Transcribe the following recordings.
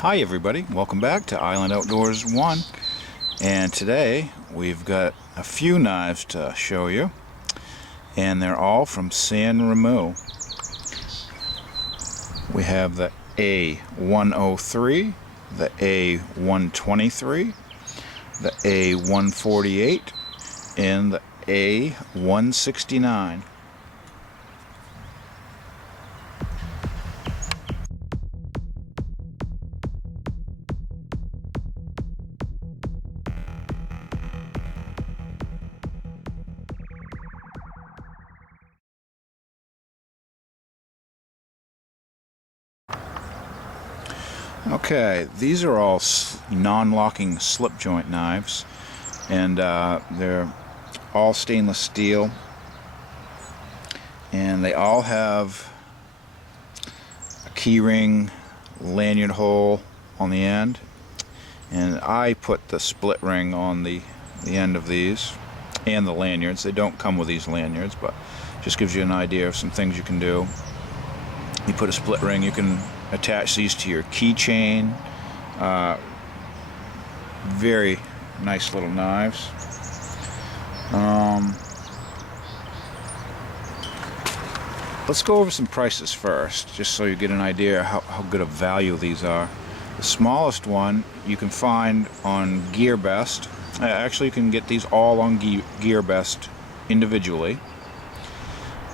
Hi everybody, welcome back to Island Outdoors 1, and today we've got a few knives to show you, and they're all from Sanrenmu. We have the A103, the A123, the A148, and the A169. Okay, these are all non-locking slip joint knives, and they're all stainless steel, and they all have a keyring lanyard hole on the end, and I put the split ring on the end of these and the lanyards. They don't come with these lanyards, but just gives you an idea of some things you can do. You put a split ring, you can attach these to your keychain. Very nice little knives. Let's go over some prices first, just so you get an idea how good a value these are. The smallest one you can find on GearBest. Actually, you can get these all on GearBest individually.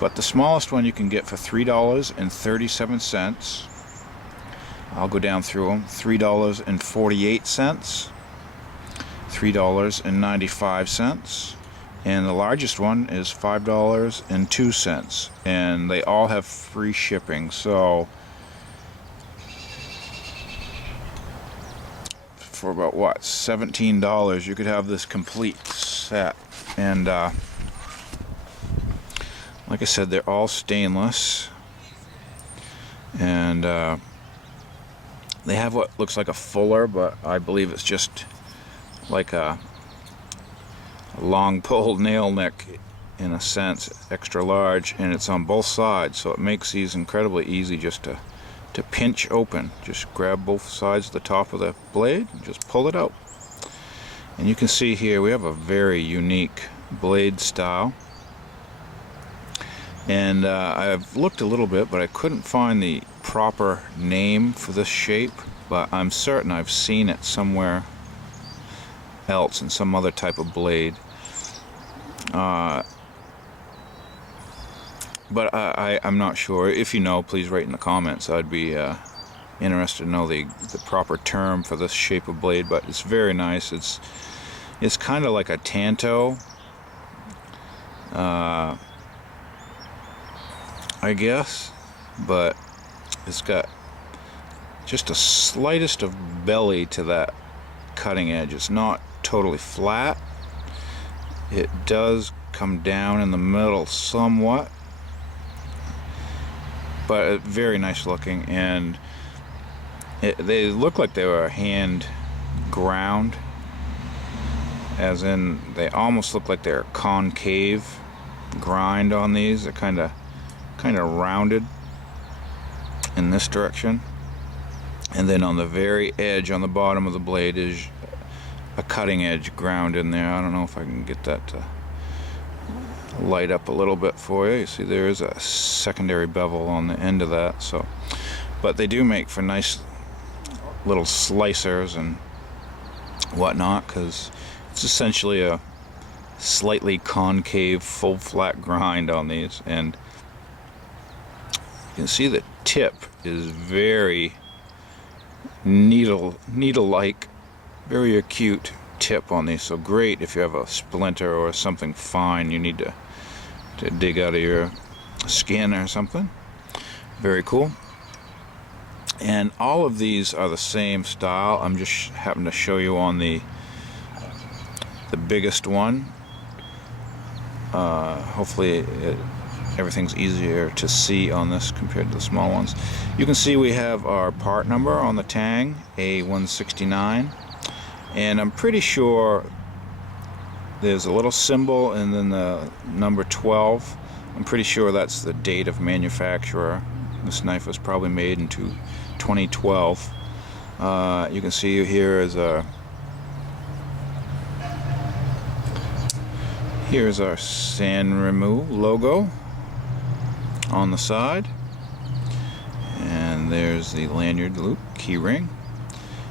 But the smallest one you can get for $3.37. I'll go down through them. $3.48, $3.95, and the largest one is $5.02, and they all have free shipping. So for about what, $17 you could have this complete set. And like I said, they're all stainless, and they have what looks like a fuller, but I believe it's just like a long pulled nail neck in a sense, extra large, and it's on both sides, so it makes these incredibly easy just to pinch open. Just grab both sides of the top of the blade and just pull it out. And you can see here we have a very unique blade style. And I've looked a little bit, but I couldn't find the proper name for this shape, but I'm certain I've seen it somewhere else in some other type of blade. But I'm not sure. If you know, please write in the comments. I'd be interested to know the proper term for this shape of blade, but it's very nice. It's kind of like a tanto, I guess, but it's got just a slightest of belly to that cutting edge. It's not totally flat. It does come down in the middle somewhat, but very nice looking, and they look like they were hand ground, as in they almost look like they're concave grind on these. They're kind of rounded in this direction, and then on the very edge on the bottom of the blade is a cutting edge ground in there. I don't know if I can get that to light up a little bit for you. You see there is a secondary bevel on the end of that. So, but they do make for nice little slicers and whatnot, because it's essentially a slightly concave full flat grind on these. And you can see the tip is very needle-like, very acute tip on these. So great if you have a splinter or something fine you need to dig out of your skin or something. Very cool. And all of these are the same style. I'm just happen to show you on the biggest one. Hopefully everything's easier to see on this compared to the small ones. You can see we have our part number on the tang, A169, and I'm pretty sure there's a little symbol and then the number 12. I'm pretty sure that's the date of manufacturer. This knife was probably made in 2012. You can see here's our Sanrenmu logo on the side, and there's the lanyard loop keyring.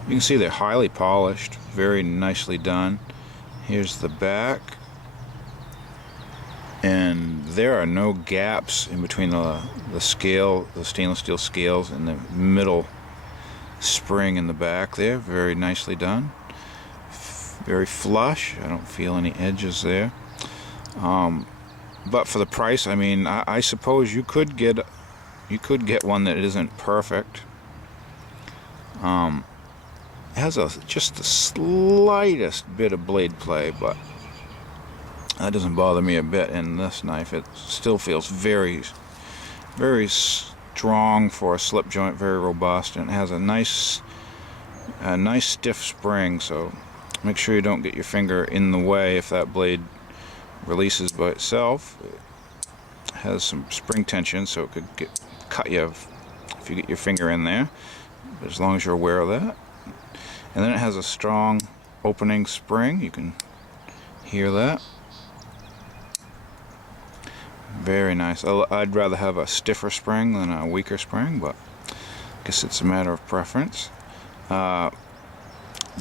You can see they're highly polished, very nicely done. Here's the back, and there are no gaps in between the stainless steel scales and the middle spring in the back there. Very nicely done, very flush. I don't feel any edges there. But for the price, I mean, I suppose you could get one that isn't perfect. It has just the slightest bit of blade play, but that doesn't bother me a bit in this knife. It still feels very, very strong for a slip joint, very robust, and it has a nice stiff spring. So make sure you don't get your finger in the way if that blade releases by itself. It has some spring tension, so it could cut you if you get your finger in there. But as long as you're aware of that. And then it has a strong opening spring. You can hear that. Very nice. I'd rather have a stiffer spring than a weaker spring, but I guess it's a matter of preference. The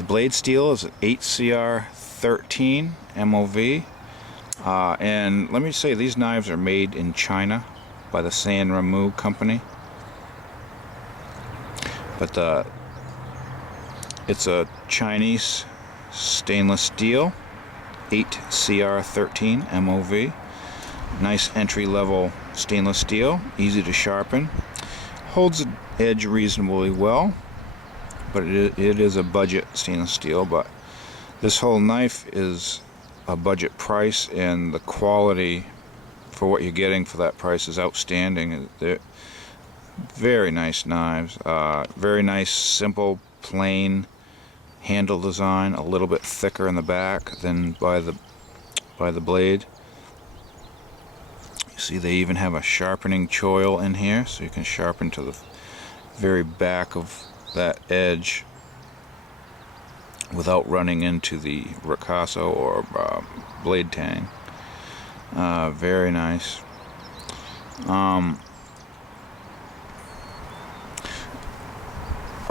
blade steel is an 8CR13 MOV. And let me say, these knives are made in China by the Sanrenmu company. But it's a Chinese stainless steel 8CR13 MOV. Nice entry-level stainless steel, easy to sharpen, holds the edge reasonably well, but it is a budget stainless steel. But this whole knife is a budget price, and the quality for what you're getting for that price is outstanding. They're very nice knives, very nice, simple, plain handle design, a little bit thicker in the back than by the blade. You see they even have a sharpening choil in here, so you can sharpen to the very back of that edge without running into the ricasso or blade tang. Very nice. I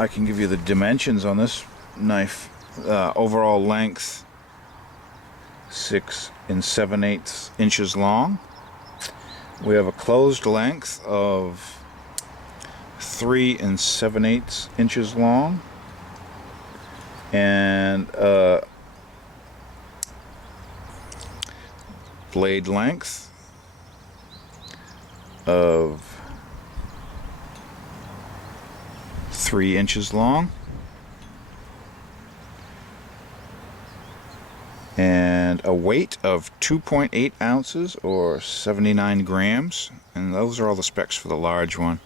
can give you the dimensions on this knife. Overall length 6 7/8 inches long. We have a closed length of 3 7/8 inches long, and blade length of 3 inches long, and a weight of 2.8 ounces or 79 grams, and those are all the specs for the large one.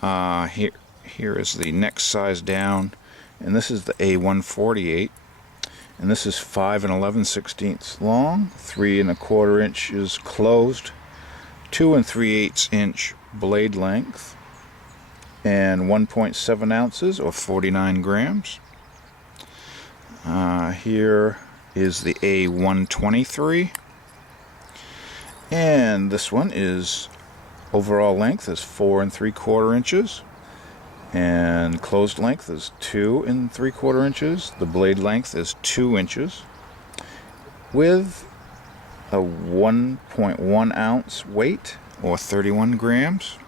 Here is the next size down, and this is the A148, and this is 5 11/16 long, 3 1/4 inches closed, 2 3/8 inch blade length, and 1.7 ounces or 49 grams. Here is the A123, and this one is overall length is 4 3/4 inches, and closed length is 2 3/4 inches. The blade length is 2 inches, with a 1.1 ounce weight or 31 grams.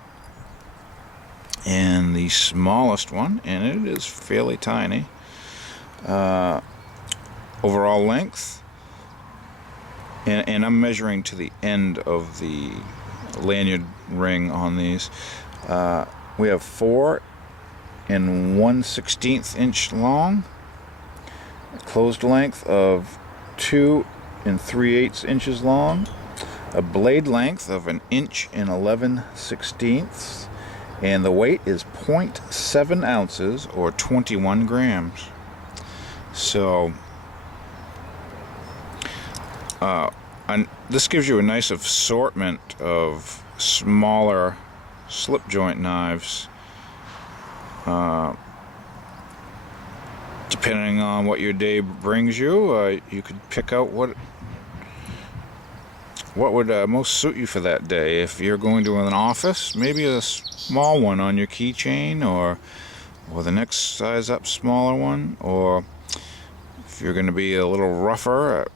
And the smallest one, and it is fairly tiny, overall length, and I'm measuring to the end of the lanyard ring on these. We have 4 1/16 inch long, closed length of 2 3/8 inches long, a blade length of 1 inch and 11/16, and the weight is 0.7 ounces or 21 grams. So and this gives you a nice assortment of smaller slip joint knives depending on what your day brings you, you could pick out what would most suit you for that day. If you're going to an office, maybe a small one on your keychain, or the next size up smaller one, or if you're going to be a little rougher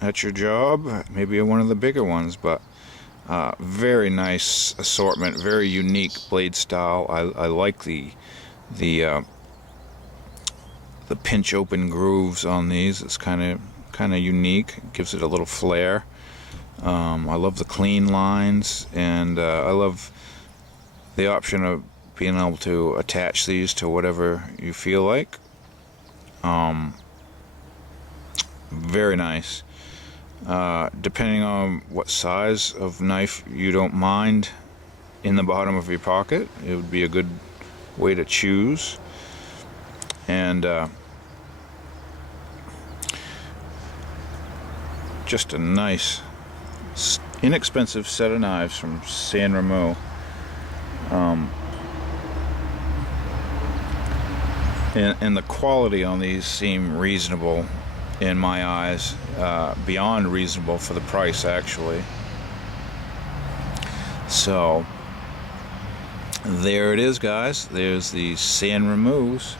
at your job, maybe one of the bigger ones. But very nice assortment, very unique blade style. I like the pinch open grooves on these. It's kind of unique. It gives it a little flair. I love the clean lines, and I love the option of being able to attach these to whatever you feel like. Very nice. Depending on what size of knife you don't mind in the bottom of your pocket, it would be a good way to choose. And just a nice, inexpensive set of knives from Sanrenmu. And the quality on these seem reasonable in my eyes, beyond reasonable for the price, actually. So there it is, guys. There's the Sanrenmu's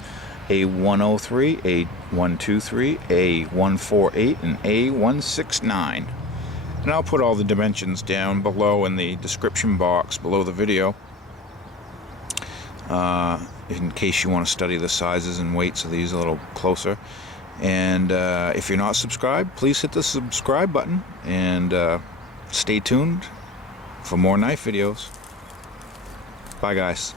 A103, A123, A148, and A169. And I'll put all the dimensions down below in the description box below the video, in case you want to study the sizes and weights of these a little closer. And if you're not subscribed, please hit the subscribe button, and stay tuned for more knife videos. Bye, guys.